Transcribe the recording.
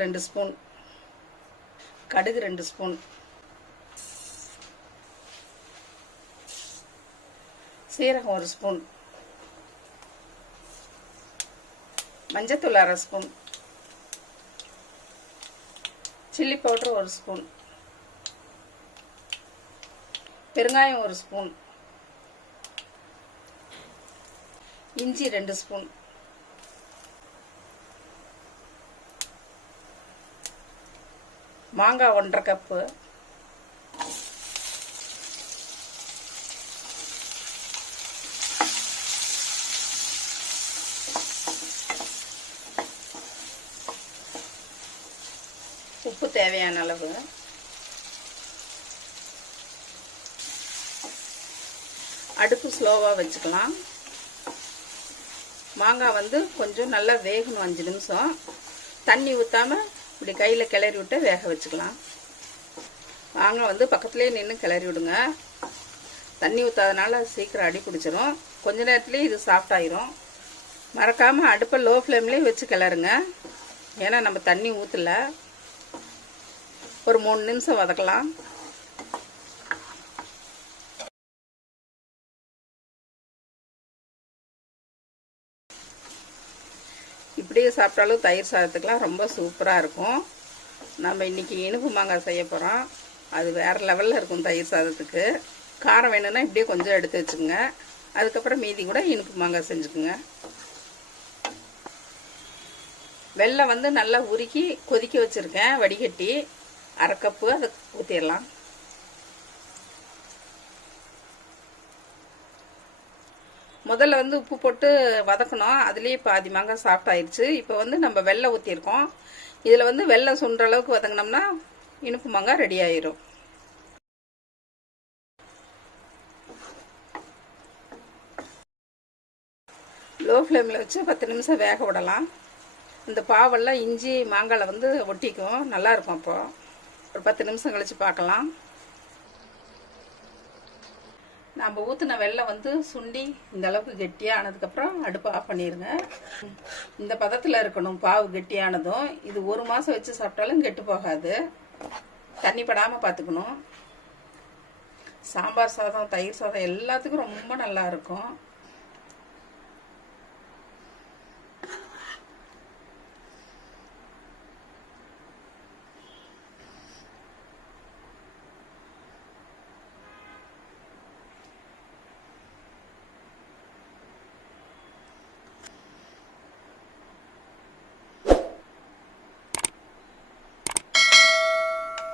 மஞ்சள் 2 ஸ்பூன், கடுகு 2 ஸ்பூன், சீரகம் 1 ஸ்பூன், மஞ்சத்தூள் 1/2 ஸ்பூன், சில்லி பவுடர் 1 ஸ்பூன், பெருங்காயம் 1 ஸ்பூன், இஞ்சி 2 ஸ்பூன், மாங்காய் 1/2 கப்பு, உப்பு தேவையான அளவு, அடுப்பு ஸ்லோவாக வச்சுக்கலாம். மாங்காய் வந்து கொஞ்சம் நல்லா வேகணும், 5 நிமிஷம். தண்ணி ஊற்றாமல் இப்படி கையில் கிளறி விட்டு வேக வச்சுக்கலாம். மாங்காய் வந்து பக்கத்துலேயே நின்று கிளறி விடுங்க. தண்ணி ஊற்றாதனால சீக்கிரம் அடி பிடிச்சிரும். கொஞ்ச நேரத்துலேயே இது சாஃப்ட் ஆயிரும். மறக்காமல் அடுப்பை லோ ஃப்ளேம்லேயே வச்சு கிளறுங்க. ஏன்னா நம்ம தண்ணி ஊற்றல. ஒரு 3 நிமிஷம் வதக்கலாம். இப்படியே சாப்பிட்டாலும் தயிர் சாதத்துக்கெலாம் ரொம்ப சூப்பராக இருக்கும். நம்ம இன்றைக்கி இனிப்பு மாங்காய் செய்ய போகிறோம். அது வேறு லெவலில் இருக்கும் தயிர் சாதத்துக்கு. காரம் வேணும்னா இப்படியே கொஞ்சம் எடுத்து வச்சுக்கோங்க. அதுக்கப்புறம் மீதி கூட இனிப்பு மாங்காய் செஞ்சுக்குங்க. வெல்லம் வந்து நல்லா உருக்கி கொதிக்க வச்சுருக்கேன், வடிகட்டி 1/2 கப்பு. அதை ஊற்றிடலாம். முதல்ல வந்து உப்பு போட்டு வதக்கணும். அதுலேயே பாதி மாங்காய் சாஃப்ட் ஆயிடுச்சு. இப்போ வந்து நம்ம வெல்லம் ஊற்றிருக்கோம். இதில் வந்து வெல்லம் சுண்டுற அளவுக்கு வதங்கினோம்னா இனிப்பு மாங்காய் ரெடி ஆயிரும். லோ ஃப்ளேமில் வச்சு 10 நிமிஷம் வேக விடலாம். இந்த பாவெல்லாம் இஞ்சி மாங்காயில் வந்து ஒட்டிக்கும், நல்லாயிருக்கும். அப்போ ஒரு 10 நிமிஷம் கழித்து பார்க்கலாம். நம்ம ஊற்றின வெல்லம் வந்து சுண்டி இந்த அளவுக்கு கெட்டியாக ஆனதுக்கப்புறம் அடுப்பை ஆஃப் பண்ணிடுங்க. இந்த பதத்தில் இருக்கணும் பாவு கெட்டியானதும். இது 1 மாதம் வச்சு சாப்பிட்டாலும் கெட்டு போகாது. தண்ணி படாமல் பார்த்துக்கணும். சாம்பார் சாதம், தயிர் சாதம் எல்லாத்துக்கும் ரொம்ப நல்லா இருக்கும்.